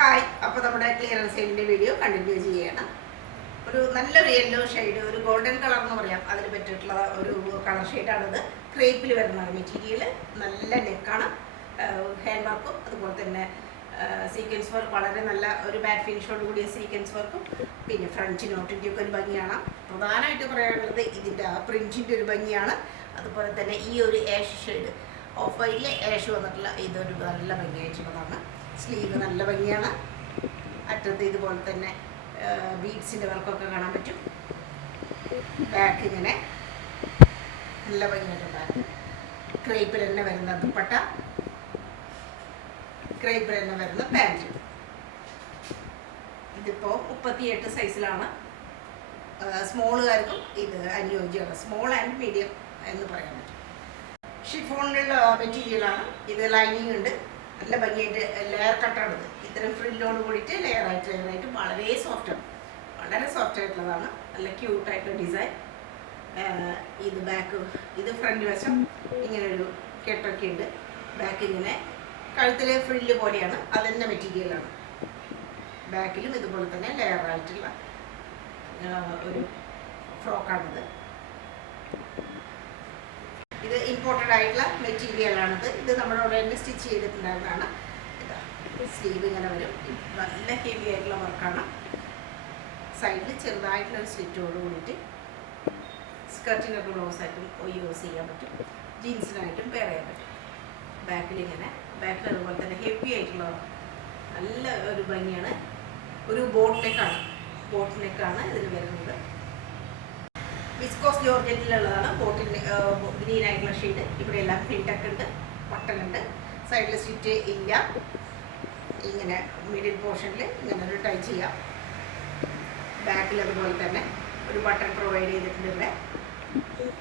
Hi, അപ്പോൾ നമ്മുടെ clearance സെയിലിൻ്റെ video continue ചെയ്യണം. ഒരു നല്ലൊരു യെല്ലോ ഷെയ്ഡ്, ഒരു ഗോൾഡൻ കളർ എന്ന് പറയാം, അതിന് പറ്റിയിട്ടുള്ള ഒരു കളർ ഷെയ്ഡാണിത്. ക്രേപ്പിൽ വരുന്നതാണ് മെറ്റീരിയൽ. നല്ല നെക്കാണ്, ഹാൻഡ് വർക്കും അതുപോലെ തന്നെ സീക്വൻസ് വർക്ക്, വളരെ നല്ല ഒരു മാറ്റ് ഫിനിഷോട് കൂടിയ സീക്വൻസ് വർക്കും, പിന്നെ ഫ്രഞ്ച് നോട്ടിൻ്റെ ഒക്കെ ഒരു ഭംഗിയാണ്. പ്രധാനമായിട്ട് പറയാനുള്ളത് ഇതിൻ്റെ പ്രിൻറ്റിൻ്റെ ഒരു ഭംഗിയാണ്. അതുപോലെ തന്നെ ഈ ഒരു ആഷ് ഷെയ്ഡ്, ഓഫ് വൈറ്റിൽ ആഷ് വന്നിട്ടുള്ള ഇതൊരു നല്ല ഭംഗിയായിട്ടുള്ളതാണ്. സ്ലീവ് നല്ല ഭംഗിയാണ്. അറ്റത്ത് ഇതുപോലെ തന്നെ ബീഡ്സിൻ്റെ വർക്കൊക്കെ കാണാൻ പറ്റും. ബാക്ക് ഇങ്ങനെ നല്ല ഭംഗിയായിട്ട് ബാക്ക്. ക്രേപ്പിൽ തന്നെ വരുന്ന ദുപ്പട്ട, ക്രേപ്പിൽ തന്നെ വരുന്ന പാൻറ്റ്. ഇതിപ്പോൾ 38 സൈസിലാണ്. സ്മോളുകാർക്കും ഇത് അനുയോജ്യമാണ്. സ്മോൾ ആൻഡ് മീഡിയം എന്ന് പറയാൻ പറ്റും. ഷിഫോണിലുള്ള മെറ്റീരിയലാണ്. ഇത് ലൈനിങ് ഉണ്ട്. നല്ല ഭംഗിയായിട്ട് ലെയർ കട്ടാണിത്. ഇത്തരം ഫ്രില്ലോട് കൂടിയിട്ട് ലെയറായിട്ട് വളരെ സോഫ്റ്റാണ്. വളരെ സോഫ്റ്റ് ആയിട്ടുള്ളതാണ്. നല്ല ക്യൂട്ടായിട്ടുള്ള ഡിസൈൻ. ഇത് ബാക്ക്, ഇത് ഫ്രണ്ട് വശം ഇങ്ങനൊരു കെട്ടൊക്കെ ഉണ്ട്. ബാക്ക് ഇങ്ങനെ കഴുത്തിലെ ഫ്രില്ല് പോലെയാണ്, അതിൻ്റെ മെറ്റീരിയലാണ്. ബാക്കിലും ഇതുപോലെ തന്നെ ലെയറായിട്ടുള്ള ഒരു ഫ്രോക്കാണിത്. ഇത് ഇമ്പോർട്ടഡ് ആയിട്ടുള്ള മെറ്റീരിയലാണിത്. ഇത് നമ്മുടെ അവിടെ തന്നെ സ്റ്റിച്ച് ചെയ്തിട്ടുണ്ടായിരുന്നതാണ്. ഇതാ സ്ലീവ് ഇങ്ങനെ വരും. നല്ല ഹെവി ആയിട്ടുള്ള വർക്കാണ്. സൈഡിൽ ചെറുതായിട്ടുള്ള സ്ലിറ്റോട് കൂടിയിട്ട് സ്കർട്ടിനൊക്കെ ബ്ലൗസായിട്ടും യൂസ് ചെയ്യാൻ പറ്റും, ജീൻസിനായിട്ടും പെയർ ചെയ്യാൻ പറ്റും. ബാക്കിൽ അതുപോലെ തന്നെ ഹെവി ആയിട്ടുള്ള നല്ല ഒരു ഭംഗിയാണ്. ഒരു ബോട്ട് നെക്കാണ് ഇതിന് വരുന്നത്. വിസ്കോസ് ജോർജറ്റിലുള്ളതാണ്. ഗ്രീൻ ആയിട്ടുള്ള ഷെയ്ഡ്. ഇവിടെ എല്ലാം പ്രിൻ്റൊക്കെ ഉണ്ട്, ബട്ടണുണ്ട്. സൈഡിൽ സ്റ്റിച്ച് ഇല്ല. ഇങ്ങനെ മിഡിൽ പോർഷനിൽ ഇങ്ങനെ ഒരു ടൈ ചെയ്യാം. ബാക്കിൽ അതുപോലെ തന്നെ ഒരു ബട്ടൺ പ്രൊവൈഡ് ചെയ്തിട്ടുണ്ട്. ഇവിടെ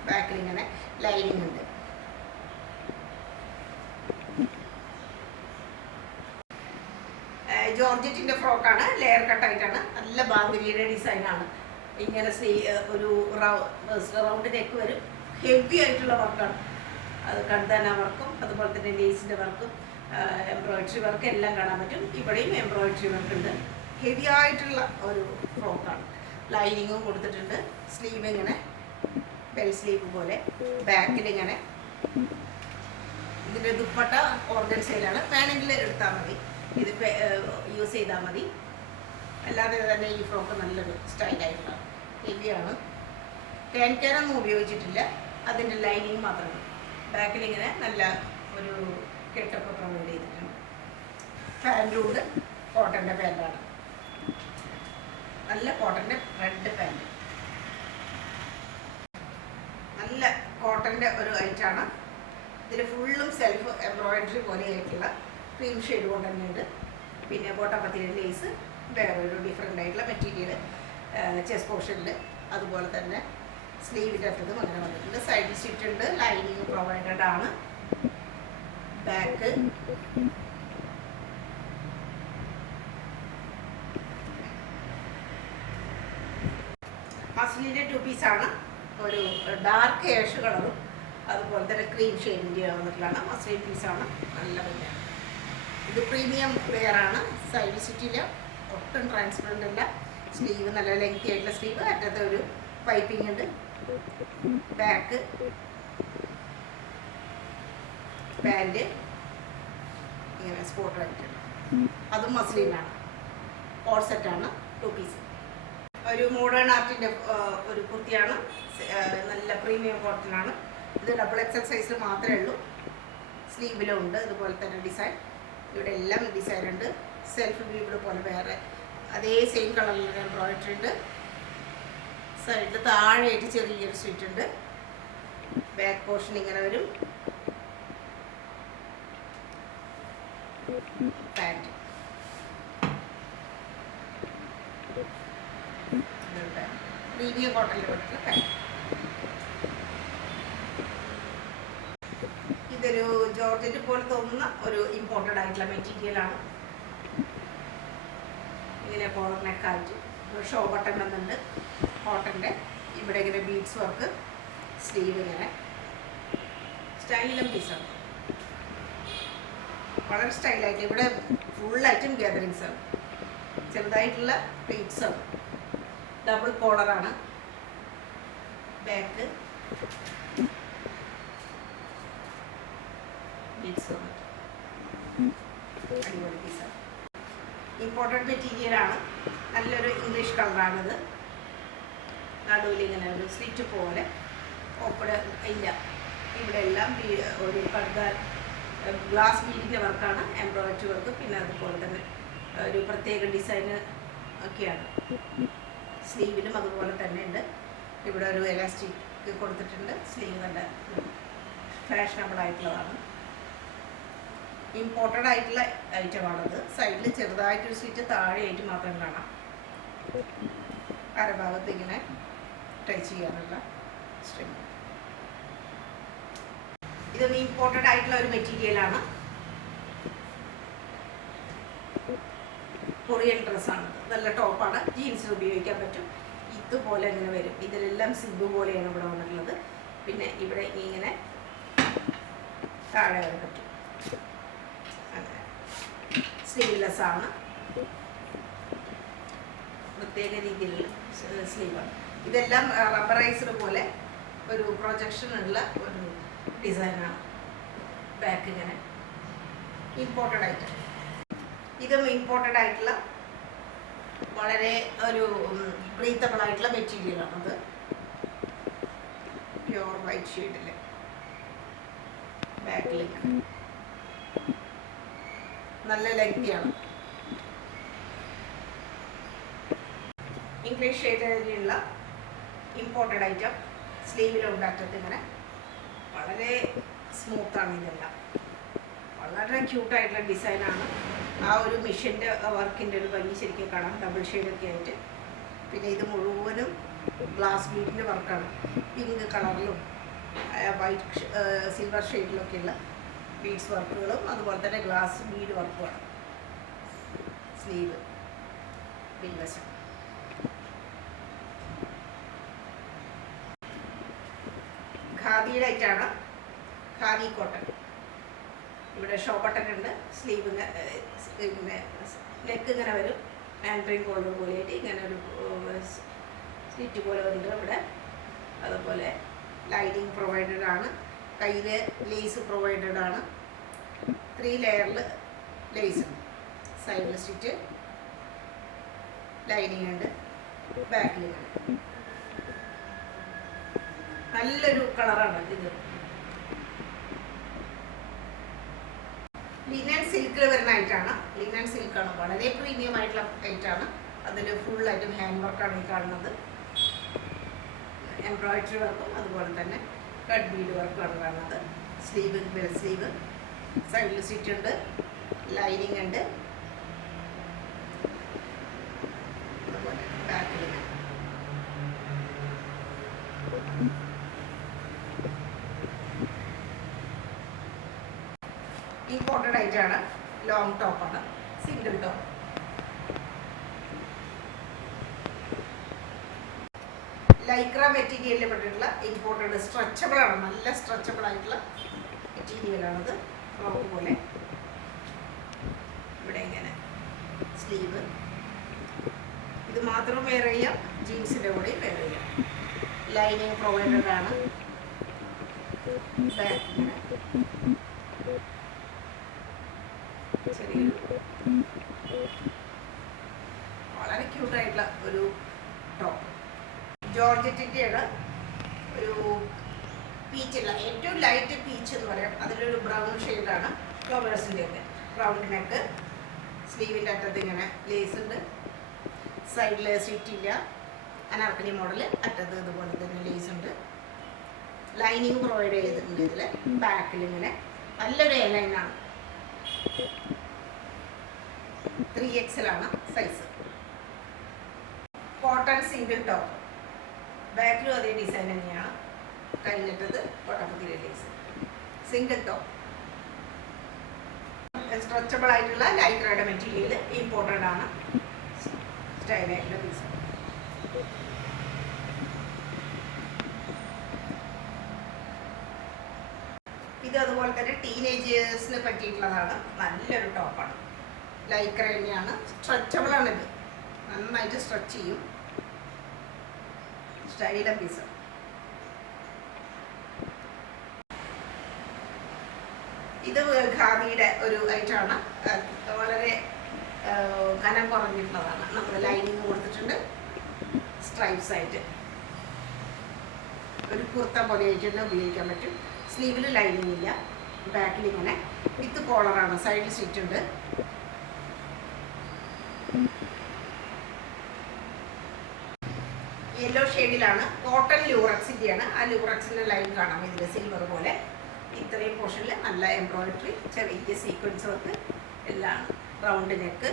ബാക്കിൽ ഇങ്ങനെ ലൈനിങ് ഉണ്ട്. ജോർജറ്റിൻ്റെ ഫ്രോക്കാണ്. ലെയർ കട്ടായിട്ടാണ്. നല്ല ബാന്തിരിയുടെ ഡിസൈനാണ്. ഇങ്ങനെ ഒരു റൗണ്ട് നെക്ക് വരും. ഹെവി ആയിട്ടുള്ള വർക്കാണ്. അത് കണ്ടാന വർക്കും അതുപോലെ തന്നെ ലേസിൻ്റെ വർക്കും എംബ്രോയിഡറി വർക്ക് എല്ലാം കാണാൻ പറ്റും. ഇവിടെയും എംബ്രോയിഡറി വർക്ക് ഉണ്ട്. ഹെവി ആയിട്ടുള്ള ഒരു ഫ്രോക്കാണ്. ലൈനിങ്ങും കൊടുത്തിട്ടുണ്ട്. സ്ലീവ് ഇങ്ങനെ ബെൽ സ്ലീവ് പോലെ. ബാക്കിൽ ഇങ്ങനെ ഇതിൻ്റെ ദുപ്പട്ട ഓർഗൻസയിലാണ്. വേണമെങ്കിൽ എടുത്താൽ മതി, ഇത് യൂസ് ചെയ്താൽ മതി. അല്ലാതെ തന്നെ ഈ ഫ്രോക്ക് നല്ലൊരു സ്റ്റൈലായിട്ടുള്ള ഹെവിയാണ്. കാനൊന്നും ഉപയോഗിച്ചിട്ടില്ല, അതിൻ്റെ ലൈനിങ് മാത്രമാണ്. ബാക്കിൽ ഇങ്ങനെ നല്ല ഒരു കെട്ടൊക്കെ പ്രൊവൈഡ് ചെയ്തിട്ടുണ്ട്. പാൻറ്റും ഉണ്ട്. കോട്ടൻ്റെ പാൻറ്റാണ്. നല്ല കോട്ടൻ്റെ റെഡ് പാൻറ്റ്. നല്ല കോട്ടൻ്റെ ഒരു ഐറ്റാണ്. ഇതിൽ ഫുള്ളും സെൽഫ് എംബ്രോയിഡറി പോലെ ആയിട്ടുള്ള ക്രീം ഷെയ്ഡ് കൊണ്ട് തന്നെയുണ്ട്. പിന്നെ കോട്ടപ്പത്തിയുടെ ലേസ്, വേറൊരു ഡിഫറെൻ്റ് ആയിട്ടുള്ള മെറ്റീരിയൽ ചെസ്റ്റ് പോർഷനിൽ. അതുപോലെ തന്നെ സ്ലീവിൻ്റെ അറ്റത്തും അങ്ങനെ വന്നിട്ടുണ്ട്. സൈഡ് സ്റ്റിച്ച് ഉണ്ട്. ലൈനിങ് പ്രൊവൈഡഡ് ആണ്. ബാക്ക് മസ്ലിൻ്റെ 2 പീസാണ്. ഒരു ഡാർക്ക് ഏഷ് കളറും അതുപോലെ തന്നെ ക്രീം ഷെയ്ഡിൻ്റെ വന്നിട്ടുള്ളതാണ്. മസ്ലിൻ പീസാണ്. നല്ല ഭംഗിയാണ്. ഇത് പ്രീമിയം വെയറാണ്. സൈഡ് സ്റ്റിച്ചില്ല, ഒട്ടും ട്രാൻസ്പെറൻ്റ് അല്ല. സ്ലീവ് നല്ല ലെങ്തി ആയിട്ടുള്ള സ്ലീവ്. അറ്റത്ത് ഒരു പൈപ്പിംഗ് ഉണ്ട്. ബാക്ക് പാൻറ്റ് ഇങ്ങനെ സ്പോട്ട് ആയിട്ടുണ്ട്. അതും മസ്ലിനാണ്. ഓൾ സെറ്റാണ്. 2 പീസ്. ഒരു മോഡേൺ ആർട്ടിൻ്റെ ഒരു കുർത്തിയാണ്. നല്ല പ്രീമിയം കോട്ടനാണ്. ഇത് XXL സൈസിൽ മാത്രമേ ഉള്ളൂ. സ്ലീവിലും ഉണ്ട് അതുപോലെ തന്നെ ഡിസൈൻ. ഇവിടെ എല്ലാം ഡിസൈൻ ഉണ്ട്. സെൽഫ് വീവ് പോലെ വേറെ അതേ സെയിം കളറിൽ എംബ്രോയിഡറി ഉണ്ട്. സൈഡിൽ താഴെയായിട്ട് ചെറിയൊരു സ്റ്റിച്ച് ഉണ്ട്. ബാക്ക് പോർഷൻ ഇങ്ങനെ വരും. പാൻറ്റ് പ്രീമിയം കോട്ടണിൽ പറ്റുന്ന പാൻറ്റ്. ഇതൊരു ജോർജറ്റ് പോലെ തോന്നുന്ന ഒരു ഇമ്പോർട്ടഡ് ആയിട്ടുള്ള മെറ്റീരിയലാണ്. ഇങ്ങനെ കോളർ നെക്കായിട്ട് ഷോ ബട്ടൺ വന്നിട്ടുണ്ട്. കോട്ടൻ്റെ ഇവിടെ ഇങ്ങനെ ബീഡ്സ് വർക്ക്. സ്ലീവ് ഇങ്ങനെ സ്റ്റൈലും പീസാണ്. വളരെ സ്റ്റൈലായിട്ട് ഇവിടെ ഫുള്ളായിട്ടും ഗ്യാതറിങ്സ് ആണ്, ചെറുതായിട്ടുള്ള പ്ലീറ്റ്സ് ആണ്, ഡബിൾ കോളറാണ്. ബാക്ക് ബീഡ്സ് വന്നിട്ട് അടിപൊളി പീസാണ്. ഇമ്പോർട്ടഡ് മെറ്റീരിയലാണ്, നല്ലൊരു ഇംഗ്ലീഷ് കളറാണിത്. നടുവിൽ ഇങ്ങനെ ഒരു സ്ലിറ്റ് പോലെ ഓപ്പൺ ഇല്ല, ഇവിടെ എല്ലാം ഒരു കടുതാൽ ഗ്ലാസ് ബീഡിൻ്റെ വർക്കാണ്, എംബ്രോയിഡറി വർക്ക്. പിന്നെ അതുപോലെ തന്നെ ഒരു പ്രത്യേക ഡിസൈന് ഒക്കെയാണ്. സ്ലീവിലും അതുപോലെ തന്നെ ഉണ്ട്. ഇവിടെ ഒരു എലാസ്റ്റിക് കൊടുത്തിട്ടുണ്ട്. സ്ലീവ് നല്ല ഫാഷനബിൾ ആയിട്ടുള്ളതാണ്, ഇമ്പോർട്ടഡ് ആയിട്ടുള്ള ഐറ്റമാണത്. സൈഡിൽ ചെറുതായിട്ടൊരു സ്ലിറ്റ് താഴെയായിട്ട് മാത്രം കാണാം. അരഭാഗത്ത് ഇങ്ങനെ ടച്ച് ചെയ്യാനുള്ള സ്ട്രിങ്. ഇതൊന്ന് ഇമ്പോർട്ടഡ് ആയിട്ടുള്ള ഒരു മെറ്റീരിയലാണ്, കൊറിയൻ ഡ്രസ്സാണ്. നല്ല ടോപ്പാണ്, ജീൻസിൽ ഉപയോഗിക്കാൻ പറ്റും. ഇതുപോലെ ഇങ്ങനെ വരും, ഇതിലെല്ലാം സിബ് പോലെയാണ് ഇവിടെ വന്നിട്ടുള്ളത്. പിന്നെ ഇവിടെ ഇങ്ങനെ താഴെ വരെ പറ്റും. അങ്ങനെ സ്ലീവ്ലെസ് ആണ്, പ്രത്യേക രീതിയിലുള്ള സ്ലീവാണ്. ഇതെല്ലാം റബ്ബറൈസ്ഡ് പോലെ ഒരു പ്രൊജക്ഷൻ ഉള്ള ഒരു ഡിസൈനാണ്. ബാക്ക് ഇങ്ങനെ ഇമ്പോർട്ടഡ് ഐറ്റം. ഇതും ഇമ്പോർട്ടഡ് ആയിട്ടുള്ള വളരെ ഒരു ബ്രീത്തബിൾ ആയിട്ടുള്ള മെറ്റീരിയലാണത്. പ്യുവർ വൈറ്റ് ഷെയ്ഡിൽ ബാക്കിൽ നല്ല ലെങ്തിയാണ്. ഇംഗ്ലീഷ് ഷെയ്ഡിലുള്ള ഇമ്പോർട്ടഡ് ഐറ്റം. സ്ലീവിലുണ്ട് അറ്റത്ത് ഇങ്ങനെ വളരെ സ്മൂത്താണ്. ഇതെല്ലാം വളരെ ക്യൂട്ടായിട്ടുള്ള ഡിസൈനാണ്. ആ ഒരു മിഷൻ്റെ വർക്കിൻ്റെ ഒരു ഭംഗി ശരിക്കും കാണാം, ഡബിൾ ഷെയ്ഡൊക്കെ ആയിട്ട്. പിന്നെ ഇത് മുഴുവനും ഗ്ലാസ് ബീഡിൻ്റെ വർക്കാണ്, പിങ്ക് കളറിലും വൈറ്റ് സിൽവർ ഷെയ്ഡിലൊക്കെയുള്ള ബീഡ്സ് വർക്കുകളും അതുപോലെ തന്നെ ഗ്ലാസ് ബീഡ് വർക്കുമാണ്. സ്ലീവ് പിൻവശം. ഖാദിയുടെ ഐറ്റാണ്, ഖാദി കോട്ടൺ. ഇവിടെ ഷോ ബട്ടൺ ഉണ്ട്. സ്ലീവ് ഇങ്ങനെ നെക്ക് ഇങ്ങനെ വരും, ആൻഡ്രിങ് കോളർ പോലെയായിട്ട് ഇങ്ങനെ ഒരു സ്ലിറ്റ് പോലെ വരുന്നുണ്ട് ഇവിടെ. അതുപോലെ ലൈനിങ് പ്രൊവൈഡഡ് ആണ്, കയ്യിൽ ലേസ് പ്രൊവൈഡഡ് ആണ്. 3 ലെയറിൽ ലേസ്, സൈഡിൽ സ്റ്റിച്ച്, ലൈനിങ് ഉണ്ട്, ബാക്കിൽ നല്ലൊരു കളറാണ് ഇത്. ലിനൻ സിൽക്കിൽ വരുന്ന ഐറ്റാണ്. ലിനൻ സിൽക്കാണ്, വളരെ പ്രീമിയം ആയിട്ടുള്ള ഐറ്റാണ്. അതിൽ ഫുള്ളായിട്ടും ഹാൻഡ് വർക്കാണ് ഈ കാണുന്നത്. എംബ്രോയിഡറി വർക്കും അതുപോലെ തന്നെ കട്ട് ബീഡ് വർക്കാണ് കാണുന്നത്. സ്ലീവ് ബെൽ സ്ലീവ്, സൈഡിൽ സ്റ്റിച്ച് ഉണ്ട്, ലൈനിങ് ഉണ്ട്, അതുപോലെ ബാക്കിൽ ഇമ്പോർട്ടഡ് ഐറ്റാണ്. ലോങ് ടോപ്പാണ്, സിംഗിൾ ടോപ്പ്. ലൈക്ര മെറ്റീരിയലിൽ പെട്ടിട്ടുള്ള ഇമ്പോർട്ടഡ് സ്ട്രെച്ചബിൾ ആണ്, നല്ല സ്ട്രെച്ചബിൾ ആയിട്ടുള്ള മെറ്റീരിയലാണത്. ഫ്രോക്ക് പോലെ ഇവിടെ ഇങ്ങനെ സ്ലീവ്. ഇത് മാത്രം വെയർ ചെയ്യാം, ജീൻസിൻ്റെ കൂടെ വെയർ ചെയ്യാം. ലൈനിങ് പ്രൊവൈഡഡ് ആണ്. ചെറിയൊരു വളരെ ക്യൂട്ടായിട്ടുള്ള ഒരു ടോപ്പ്. ജോർജറ്റിൻ്റെയാണ്, ഒരു പീച്ചുള്ള ഏറ്റവും ലൈറ്റ് പീച്ച് എന്ന് പറയാം. അതിലൊരു ബ്രൗൺ ഷെയ്ഡാണ് ഫ്ലവേഴ്സിൻ്റെ ഒക്കെ. റൗണ്ട് നെക്ക്, സ്ലീവിൻ്റെ അറ്റത്ത് ഇങ്ങനെ ലേസ് ഉണ്ട്, സൈഡിൽ സ്ലിറ്റ് ഇല്ല, അനാർക്കലി മോഡൽ. അറ്റത്ത് ഇതുപോലെ തന്നെ ലേസ് ഉണ്ട്, ലൈനിങ് പ്രൊവൈഡ് ചെയ്തിട്ടുണ്ട്. ഇതിൽ ബാക്കിൽ ഇങ്ങനെ നല്ലൊരു എ ലൈനാണ്. 3XL ആണ് സൈസ്. കോട്ടൺ സിംഗിൾ ടോപ്പ്, ബാക്കിലും അതേ ഡിസൈൻ തന്നെയാണ്. കഴിഞ്ഞിട്ടത് കോട്ടപ്പത്തിലെ ലേസ്. സിംഗിൾ ടോപ്പ്, സ്ട്രെച്ചബിൾ ആയിട്ടുള്ള ലൈക്രയുടെ മെറ്റീരിയൽ, ഇമ്പോർട്ടൻ്റ് ആണ്. സ്റ്റൈലായിട്ടുള്ള പീസ്. ഇത് അതുപോലെ തന്നെ ടീനേജേഴ്സിന് പറ്റിയിട്ടുള്ളതാണ്. നല്ലൊരു ടോപ്പാണ്, ലൈക്ര തന്നെയാണ്, സ്ട്രെച്ചബിളാണിത്, നന്നായിട്ട് സ്ട്രെച്ച് ചെയ്യും. സ്റ്റൈല പീസ്. ഇത് ഖാദിയുടെ ഒരു ഐറ്റമാണ്, വളരെ കനം കുറഞ്ഞിട്ടുള്ളതാണ്. നമ്മൾ ലൈനിങ് കൊടുത്തിട്ടുണ്ട് സ്ട്രൈപ്സ് ആയിട്ട്. ഒരു കുർത്ത പോലെ ആയിട്ട് തന്നെ ഉപയോഗിക്കാൻ പറ്റും. സ്ലീവിൽ ലൈനിങ് ഇല്ല, ബാക്കിൽ ഇങ്ങനെ വിത്ത് കോളറാണ്, സൈഡിൽ സ്റ്റിച്ച് ഉണ്ട്. യെല്ലോ ഷെയ്ഡിലാണ്, കോട്ടൺ ലൂറക്സിൻ്റെയാണ്. ആ ലൂറക്സിൻ്റെ ലൈൻ കാണാം ഇതിൽ സിൽവർ പോലെ. ഇത്രയും പോർഷനിൽ നല്ല എംബ്രോയിഡറി, ചെറിയ സീക്വൻസ് വർക്ക് എല്ലാം. റൗണ്ട് നെക്ക്,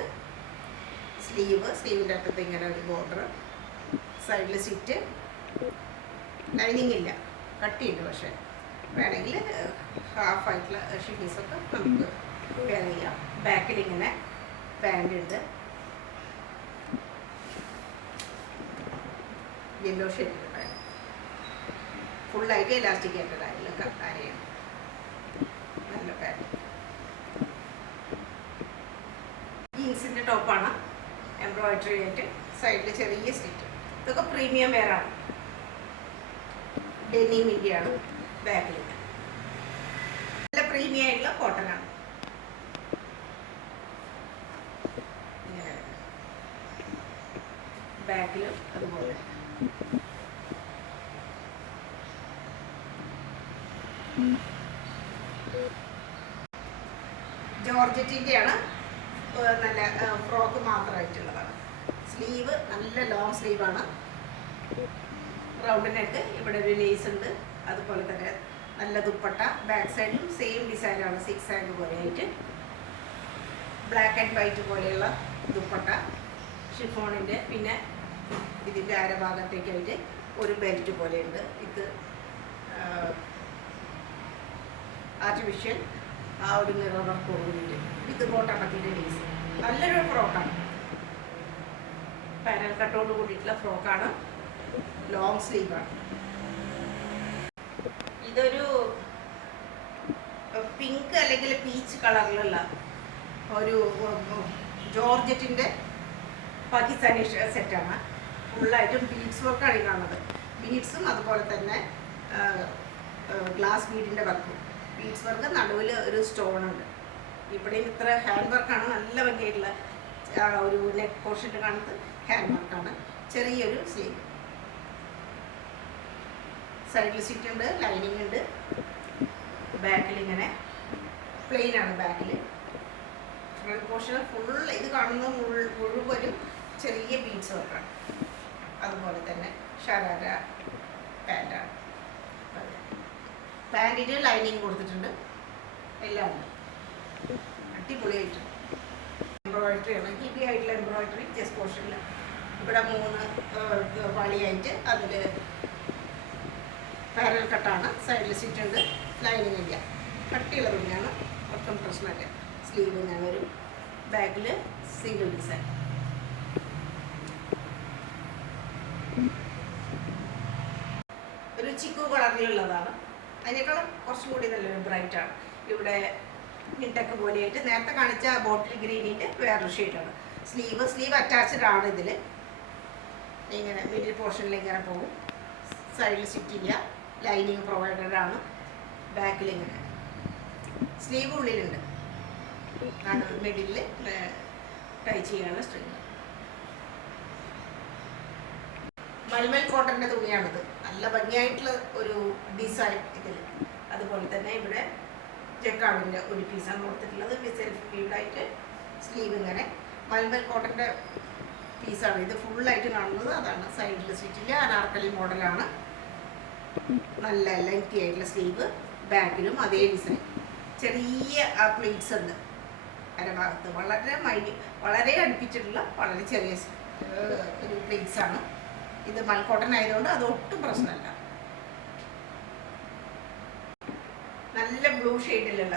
സ്ലീവിൻ്റെ അറ്റത്ത് ഇങ്ങനെ ഒരു ബോർഡർ, സൈഡിൽ സിറ്റ്, ലൈനിങ് ഇല്ല, കട്ടിയുണ്ട്. പക്ഷേ വേണമെങ്കിൽ ഹാഫായിട്ടുള്ള ഷിപ്പീസൊക്കെ നമുക്ക് വെയർ ചെയ്യാം. ബാക്കിൽ ഇങ്ങനെ പാൻറ് ഉണ്ട്, യെല്ലോ ഷെയ്ഡിൽ പാൻറ്, ഫുള്ളായിട്ട് ഇലാസ്റ്റിക് ആയിട്ട് കാര്യമാണ്. നല്ല പാൻറ്. ജീൻസിൻ്റെ ടോപ്പാണ്, എംബ്രോയിഡറി ആയിട്ട് സൈഡിൽ ചെറിയ സ്റ്റിച്ച്. ഇതൊക്കെ പ്രീമിയം വെയറാണ്, ഡെനിം ഇന്ത്യയാണ്. ബാക്കിൽ നല്ല പ്രീമിയം ആയിട്ടുള്ള കോട്ടനാണ്. ഇങ്ങനെ ബാക്കിലും അതുപോലെ. ജോർജറ്റിൻ്റെയാണ്, നല്ല ഫ്രോക്ക് മാത്രമായിട്ടുള്ളതാണ്. സ്ലീവ് നല്ല ലോങ് സ്ലീവാണ്, റൗണ്ട് നെക്ക്, ഇവിടെ ഒരു ലേസ് ഉണ്ട്. അതുപോലെ തന്നെ നല്ല ദുപ്പട്ട, ബാക്ക് സൈഡിലും സെയിം ഡിസൈനാണ്, 6 ആൻഡ് പോലെയായിട്ട്. ബ്ലാക്ക് ആൻഡ് വൈറ്റ് പോലെയുള്ള ദുപ്പട്ട, ഷിഫോണിൻ്റെ. പിന്നെ ഇതിൻ്റെ അരഭാഗത്തേക്കായിട്ട് ഒരു ബെൽറ്റ് പോലെയുണ്ട്. ഇത് ആർട്ടിഫിഷ്യൽ ആ ഒരു മിറർ വർക്ക് കൂടിയിട്ട് ഇത് ബോട്ടമത്തിൻ്റെ ലേസ്. നല്ലൊരു ഫ്രോക്കാണ്, പാനൽ കട്ടോട് കൂടിയിട്ടുള്ള ഫ്രോക്കാണ്, ലോങ് സ്ലീവാണ്. ഇതൊരു പിങ്ക് അല്ലെങ്കിൽ പീച്ച് കളറിലുള്ള ഒരു ജോർജറ്റിൻ്റെ പാകിസ്ഥാനി സെറ്റാണ്. ഫുള്ളായിട്ടും ബീഡ്സ് വർക്കാണ് ഈ കാണുന്നത്. ബീഡ്സും അതുപോലെ തന്നെ ഗ്ലാസ് ബീഡിൻ്റെ വർക്കും. ബീഡ്സ് വർക്ക്, നടുവിൽ ഒരു സ്റ്റോൺ ഉണ്ട്. ഇവിടെയും ഇത്ര ഹാൻഡ് വർക്കാണ്, നല്ല ഭംഗിയായിട്ടുള്ള ഒരു നെക്ക് പോർഷൻ്റെ കാണുന്നത് ഹാൻഡ് വർക്കാണ്. ചെറിയൊരു സ്ലീവ്, സൈഡിൽ സിറ്റ് ഉണ്ട്, ലൈനിങ് ഉണ്ട്. ബാക്കിൽ ഇങ്ങനെ പ്ലെയിൻ ആണ്. ബാക്കിൽ ഫ്രണ്ട് പോർഷൻ ഫുൾ ഇത് കാണുന്ന മുഴുവനും ചെറിയ ബീഡ്സ് വർക്കാണ്. അതുപോലെ തന്നെ ഷരാര പാൻറ്റാണ്. പാൻറ്റിന് ലൈനിങ് കൊടുത്തിട്ടുണ്ട്, എല്ലാം ഉണ്ട്. അടിപൊളിയായിട്ട് എംബ്രോയിഡറിയാണ്, ഹെവി ആയിട്ടുള്ള എംബ്രോയിഡറി. ചെസ്റ്റ് പോർഷനിൽ ഇവിടെ 3 വളിയായിട്ട് അതിൽ പാരൽ കട്ടാണ്. സൈഡിൽ സിറ്റ് ഉണ്ട്, ലൈനിങ് ഇല്ല, കട്ടിയുള്ള തുണിയാണ്, ഒട്ടും പ്രശ്നമില്ല. സ്ലീവ് ഞാൻ വരും. ബാക്കിൽ സിംഗിൾ ഡിസൈൻ. ഒരു ചിക്കു കളറിലുള്ളതാണ്, അതിനേക്കാളും കുറച്ചും കൂടി നല്ലൊരു ബ്രൈറ്റാണ്. ഇവിടെ നിട്ടക്ക് പോലെയായിട്ട് നേരത്തെ കാണിച്ച ബോട്ടിൽ ഗ്രീനിൻ്റെ വേറൊരു ഷെയ്ഡാണ്. സ്ലീവ് അറ്റാച്ച്ഡ് ആണ്. ഇതിൽ ഇങ്ങനെ മിഡിൽ പോർഷനിൽ ഇങ്ങനെ പോകും. സൈഡിൽ സിറ്റില്ല, ലൈനിങ് പ്രൊവൈഡഡ് ആണ്. ബാക്കിൽ ഇങ്ങനെ സ്ലീവ് ഉള്ളിലുണ്ട്, മിഡിലിൽ ടൈ ചെയ്യാനുള്ള സ്ട്രിങ്. മൽമൽ കോട്ടൻ്റെ തുണിയാണിത്, നല്ല ഭംഗിയായിട്ടുള്ള ഒരു ഡിസൈൻ ഇതിൽ. അതുപോലെ തന്നെ ഇവിടെ ജക്കാർഡിൻ്റെ ഒരു പീസാണ് കൊടുത്തിട്ടുള്ളത്, സെൽഫ് വീഡായിട്ട്. സ്ലീവ് ഇങ്ങനെ മൽമൽ കോട്ടൻ്റെ പീസാണ് ഇത്. ഫുള്ളായിട്ട് കാണുന്നത് അതാണ്. സൈഡിൽ സ്റ്റിച്ചില്ല, അനാർക്കലി മോഡലാണ്. നല്ല ലെങ്തി ആയിട്ടുള്ള സ്ലീവ്. ബാക്കിലും അതേ ഡിസൈൻ. ചെറിയ പ്ലീറ്റ്സ് ഉണ്ട് അരഭാഗത്ത്, വളരെ അടുപ്പിച്ചിട്ടുള്ള വളരെ ചെറിയ ഒരു പ്ലീറ്റ്സാണ്. ഇത് മൽക്കോട്ടൻ ആയതുകൊണ്ട് അത് ഒട്ടും പ്രശ്നമല്ല. നല്ല ബ്ലൂ ഷെയ്ഡിലുള്ള,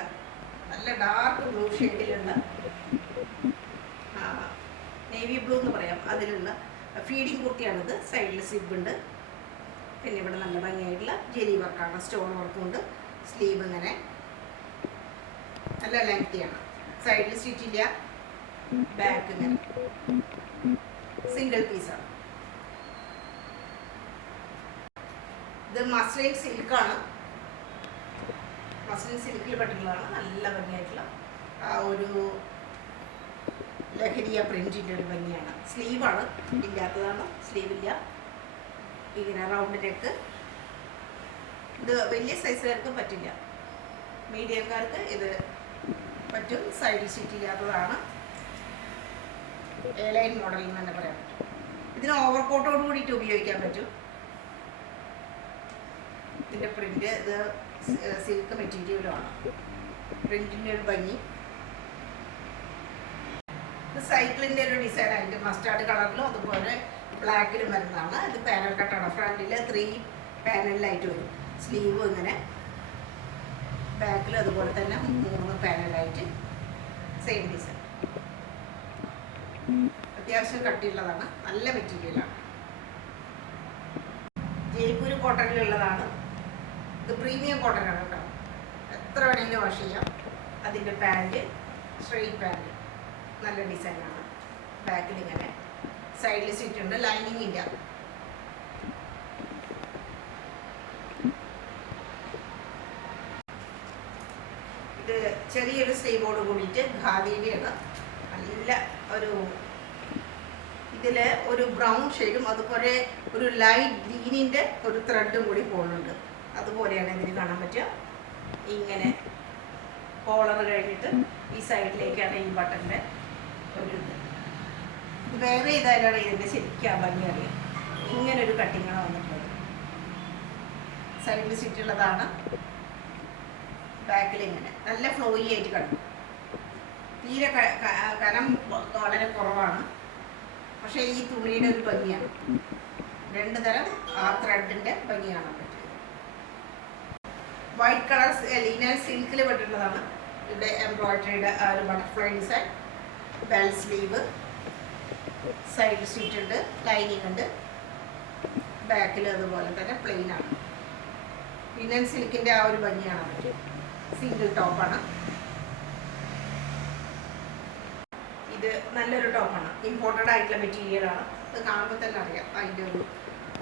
നല്ല ഡാർക്ക് ബ്ലൂ ഷെയ്ഡിലുള്ള, നേവി ബ്ലൂ എന്ന് പറയാം, അതിലുള്ള ഫീഡിങ് കുർത്തിയാണിത്. സൈഡിൽ സിബ് ഉണ്ട്. പിന്നെ ഇവിടെ നല്ല ഭംഗിയായിട്ടുള്ള ജെരി വർക്കാണ്, സ്റ്റോൺ വർക്കും ഉണ്ട്. സ്ലീവ് ഇങ്ങനെ നല്ല ലെങ്തിയാണ്. സൈഡിൽ സ്റ്റിച്ചില്ല, ബാക്ക് ഇങ്ങനെ സിംഗിൾ പീസാണ്. ഇത് മസ്ലിൻ സിൽക്കാണ്. മസ്ലിൻ സിൽക്കിൽ പെട്ടിട്ടുള്ളതാണ്. നല്ല ഭംഗിയായിട്ടുള്ള ആ ഒരു ലഹരിയ പ്രിന്റിൻ്റെ ഒരു ഭംഗിയാണ്. സ്ലീവാണ് ഇല്ലാത്തതാണ്, സ്ലീവില്ല. ഇങ്ങനെ റൗണ്ട് നെക്ക്. ഇത് വലിയ സൈസുകാർക്ക് പറ്റില്ല, മീഡിയംകാർക്ക് ഇത് പറ്റും. സൈഡിൽ സീറ്റ് ഇല്ലാത്തതാണ്. എയർലൈൻ മോഡൽ എന്ന് തന്നെ പറയാൻ പറ്റും. ഇതിന് ഓവർകോട്ടോട് കൂടിയിട്ട് ഉപയോഗിക്കാൻ പറ്റും. ഇതിൻ്റെ പ്രിന്റ് ഇത് സിൽക്ക് മെറ്റീരിയലുമാണ്. പ്രിന്റിൻ്റെ ഒരു ഭംഗി. ഇത് സൈക്കിളിൻ്റെ ഒരു ഡിസൈൻ ആയിട്ട് മസ്റ്റാർഡ് കളറിലും അതുപോലെ ബ്ലാക്കിലും വരുന്നതാണ്. ഇത് പാനൽ കട്ടാണ്. ഫ്രണ്ടിൽ 3 പാനലിലായിട്ട് വരും. സ്ലീവ് ഇങ്ങനെ, ബാക്കിൽ അതുപോലെ തന്നെ 3 പാനലായിട്ട് സെയിം ഡിസൈൻ. അത്യാവശ്യം കട്ടിയുള്ളതാണ്. നല്ല മെറ്റീരിയലാണ്. ജയ്പൂർ കോട്ടണിലുള്ളതാണ്. ഇത് പ്രീമിയം കോട്ടനാണ് കേട്ടോ. എത്ര വേണമെങ്കിലും വാഷ് ചെയ്യാം. അതിൻ്റെ പാൻറ് സ്ട്രെയിറ്റ് പാൻറ് നല്ല ഡിസൈനാണ്. ബാക്കിൽ ഇങ്ങനെ സൈഡിൽ സീറ്റ് ഉണ്ട്. ലൈനിങ് ഇല്ല. ഇത് ചെറിയൊരു സ്ലീവോട് കൂടിയിട്ട് ഖാദിയുടെയാണ്. നല്ല ഒരു ഇതിൽ ഒരു ബ്രൗൺ ഷെയ്ഡും അതുപോലെ ഒരു ലൈറ്റ് ഗ്രീനിൻ്റെ ഒരു ത്രെഡും കൂടി പോകുന്നുണ്ട്. അതുപോലെയാണ് ഇതിന് കാണാൻ പറ്റുക. ഇങ്ങനെ കോളർ കഴിഞ്ഞിട്ട് ഈ സൈഡിലേക്കാണ് ഈ ബട്ടൻ്റെ ഒരു ഇത്. വേറെ ചെയ്താലാണ് ഇതിൻ്റെ ശരിക്കും ഭംഗി അറിയാം. ഇങ്ങനൊരു കട്ടിങ്ങാണ് വന്നിട്ടുള്ളത്. സൈഡിൽ ചുറ്റുള്ളതാണ്. ബാക്കിൽ ഇങ്ങനെ നല്ല ഫ്ലോയി ആയിട്ട് കിടക്കും. തീരെ കനം വളരെ കുറവാണ്. പക്ഷേ ഈ തുണിയുടെ ഒരു ഭംഗിയാണ്. 2 തരം ആ ത്രെഡിൻ്റെ ഭംഗിയാണ് പറ്റുന്നത്. വൈറ്റ് കളർ ലീനൻ സിൽക്കിൽ പെട്ടിട്ടുള്ളതാണ്. ഇവിടെ എംബ്രോയിഡറിയുടെ ഒരു butterfly design. Bell sleeve, side stitch ഉണ്ട്, ലൈനിങ് ഉണ്ട്. ബാക്കിൽ അതുപോലെ തന്നെ പ്ലെയിൻ ആണ്. ലിനൻ സിൽക്കിൻ്റെ ആ ഒരു ഭംഗിയാണ് പറ്റും. സിംഗിൾ ടോപ്പാണ്. ഇത് നല്ലൊരു ടോപ്പാണ്. ഇമ്പോർട്ടഡ് ആയിട്ടുള്ള മെറ്റീരിയലാണ്. ഇത് കാണുമ്പോൾ തന്നെ അറിയാം അതിൻ്റെ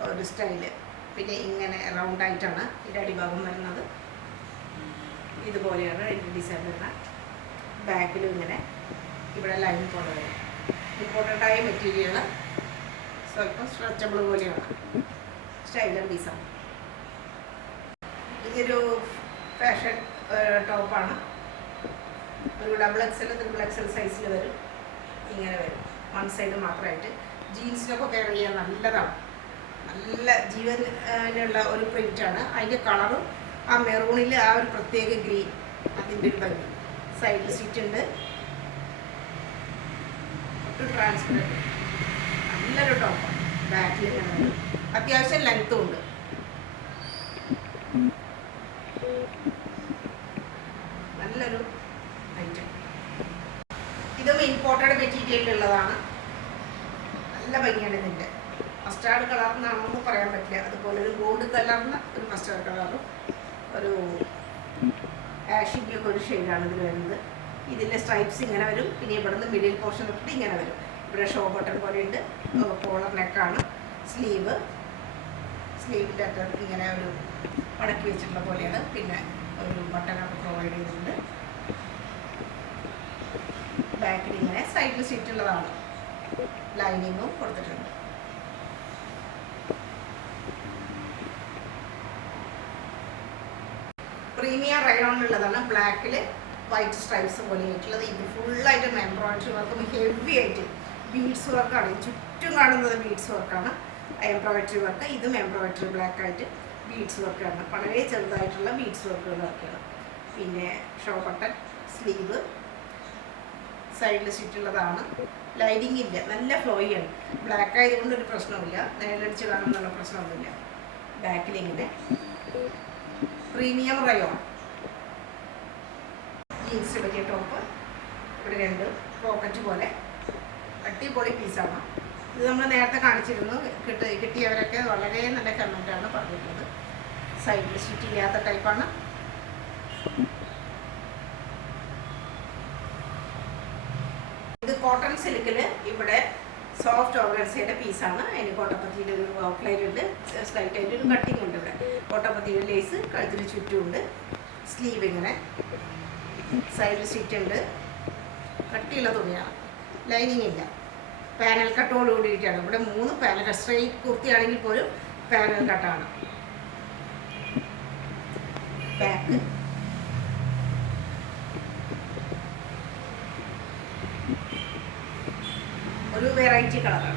ഒരു സ്റ്റൈല്. പിന്നെ ഇങ്ങനെ റൗണ്ട് ആയിട്ടാണ് ഇതിൻ്റെ അടിഭാഗം വരുന്നത്. ഇതുപോലെയാണ് ഇതിൻ്റെ ഡിസൈൻ വരുന്നത്. ബാക്കിലും ഇങ്ങനെ ഇവിടെ ലൈൻ പോലെ വരും. ഇമ്പോർട്ടൻ്റ് ആയ മെറ്റീരിയൽ, സ്വല്പം സ്ട്രെച്ചബിൾ പോലെയാണ്. സ്റ്റൈലർ പീസാണ്. ഇതൊരു ഫാഷൻ ടോപ്പാണ്. ഒരു XXL, XXL സൈസിൽ വരും. ഇങ്ങനെ വരും. 1 സൈഡ് മാത്രമായിട്ട്. ജീൻസിനൊക്കെ പെയർ ചെയ്യാൻ നല്ലതാണ്. നല്ല ജീവനുള്ള ഒരു പ്രിൻ്റാണ്. അതിൻ്റെ കളറും ആ മെറൂണിൽ ആ ഒരു പ്രത്യേക ഗ്രീൻ, അതിൻ്റെ ഒരു ഭംഗി. സൈഡിൽ സീറ്റ് ഉണ്ട്. ഒട്ടും ട്രാൻസ്പെറൻറ്റ്. നല്ലൊരു ടോപ്പാണ്. ബാക്കിൽ ഇങ്ങനെ വരും. അത്യാവശ്യം ലെങ്ത്തും ഉണ്ട്. നല്ലൊരു ഐറ്റം. ഇതും ഇമ്പോർട്ടഡ് മെറ്റീരിയലുള്ളതാണ്. നല്ല ഭംഗിയാണ് ഇതിൻ്റെ. മസ്റ്റാർഡ് കളറിനാണെന്ന് പറയാൻ പറ്റില്ല. അതുപോലെ ഒരു ഗോൾഡ് കളറിന് ഒരു മസ്റ്റാർഡ് കളറും ഒരു ആഷിൻ്റെ ഒക്കെ ഒരു ഷെയ്ഡാണ് ഇതിൽ വരുന്നത്. ഇതിൻ്റെ സ്ട്രൈപ്സ് ഇങ്ങനെ വരും. പിന്നെ ഇവിടുന്ന് മിഡിൽ പോർഷൻ തൊട്ട് ഇങ്ങനെ വരും. ഇവിടെ ഷോ ബട്ടൺ പോലെയുണ്ട്. കോളർ നെക്കാണ്. സ്ലീവിൻ്റെ അറ്റം ഇങ്ങനെ ഒരു മടക്കി വെച്ചിട്ടുള്ള പോലെയാണ്. പിന്നെ ഒരു ബട്ടനൊക്കെ പ്രൊവൈഡ് ചെയ്തിട്ടുണ്ട്. ബാക്കിൽ ഇങ്ങനെ സൈഡിൽ സീറ്റുള്ളതാണ്. ലൈനിങ്ങും കൊടുത്തിട്ടുണ്ട്. പ്രീമിയം റയോണിലുള്ളതാണ്. ബ്ലാക്കിൽ വൈറ്റ് സ്ട്രൈപ്സ് പോലെ ആയിട്ടുള്ളത്. ഇത് ഫുള്ളായിട്ട് എംബ്രോയിഡറി വർക്കും ഹെവി ആയിട്ട് ബീഡ്സ് വർക്കാണ്. ചുറ്റും കാണുന്നത് ബീഡ്സ് വർക്കാണ്. Embroidery work. ഇതും എംബ്രോയിഡറി ബ്ലാക്ക് ആയിട്ട് ബീഡ്സ് വർക്കാണ്. വളരെ ചെറുതായിട്ടുള്ള ബീഡ്സ് വർക്കുകളൊക്കെയാണ്. പിന്നെ ഷോ ബട്ടൺ, സ്ലീവ്, സൈഡിൽ ചുറ്റുള്ളതാണ്. ലൈനിങ് ഇല്ല. നല്ല ഫ്ലോയാണ്. ബ്ലാക്ക് ആയതുകൊണ്ട് ഒരു പ്രശ്നമില്ല. നേരടിച്ച് കാണുന്നുള്ള പ്രശ്നമൊന്നുമില്ല. ബാക്കിലിങ്ങനെ പ്രീമിയം റയോൺ ജീൻസ് പറ്റിയ ടോപ്പ്. ഇവിടെ 2 പോക്കറ്റ് പോലെ അടിപൊളി പീസാണ്. ഇത് നമ്മൾ നേരത്തെ കാണിച്ചിരുന്നു. കിട്ടിയവരൊക്കെ വളരെ നല്ല കമൻറ്റാണ് പറഞ്ഞിട്ടുള്ളത്. സൈഡിൽ സ്റ്റിച്ച് ഇല്ലാത്ത ടൈപ്പാണ്. ഇത് കോട്ടൺ സിൽക്കിൽ ഇവിടെ സോഫ്റ്റ് ഓർഗൻസയുടെ പീസാണ്. അതിന് കോട്ടപ്പത്തിയുടെ ഒരു ഔട്ട്ലൈൻ ഉണ്ട്, സ്ലൈറ്റ് ആയിട്ട് ഒരു കട്ടിങ് ഉണ്ട്. ഇവിടെ കോട്ടപ്പത്തിയുടെ ലേസ് കഴുത്തിന് ചുറ്റുമുണ്ട്. സ്ലീവ് ഇങ്ങനെ സൈഡിൽ സ്റ്റിച്ച് ഉണ്ട്. കട്ടിയുള്ള തുണിയാണ്, ലൈനിങ് ഇല്ല. പാനൽ കട്ടോട് കൂടിയിട്ടാണ്. ഇവിടെ 3 പാനൽ കട്ട്. സ്ട്രെയിറ്റ് കുർത്തിയാണെങ്കിൽ പോലും പാനൽ കട്ടാണ്. ബാക്ക് ഒരു വെറൈറ്റി കളറാണ്.